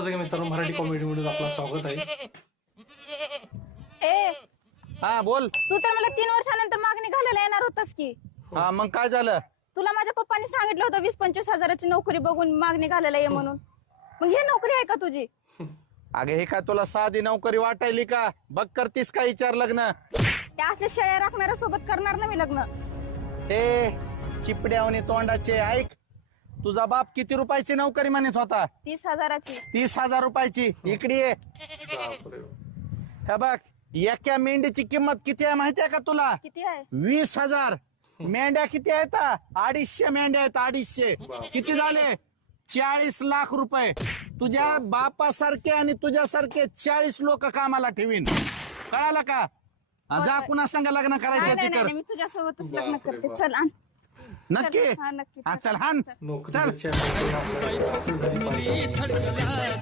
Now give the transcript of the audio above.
मित्रांनो, मराठी कॉमेडी मध्ये आपलं स्वागत आहे. ए हा बोल. तू तर मला 3 वर्षानंतर मागणी घालायला येणार होतास की. हा मग काय झालं? तुला माझ्या पप्पांनी सांगितलं होतं 20-25 हजाराची नोकरी बघून मागणी घालायला ये म्हणून. मग ही नोकरी आहे का तुझी? अगे हे काय तुला साधी नोकरी वाटायली का? बघ करतीस का विचार लग्न? त्या असल्या शेळ्या राखणाऱ्या सोबत करणार ना मी लग्न. ए चिपड्यावनी तोंडाचे ऐक. तुझा बाप किती रुपयाची नोकरी म्हणत होता? 30 हजाराची. 30,000 रुपयाची. इकडे ये. हे बघ एका मेंढीची किंमत किती आहे माहितीये का तुला? किती आहे? 20,000. मेंढ्या किती आहेत? 250 मेंढ्या आहेत. 250 किती झाले? 40 लाख रुपये. तुझ्या बापासारखे आणि तुझ्यासारखे 40 लोक कामाला ठेवीन. कळालं का? जा कुणा संग लग्न करायचं ते कर. मी तुझ्यासोबतच लग्न करते. चल आण. नक्की. हा, नक्की. चल हान. नोकरी चल. पेक्षा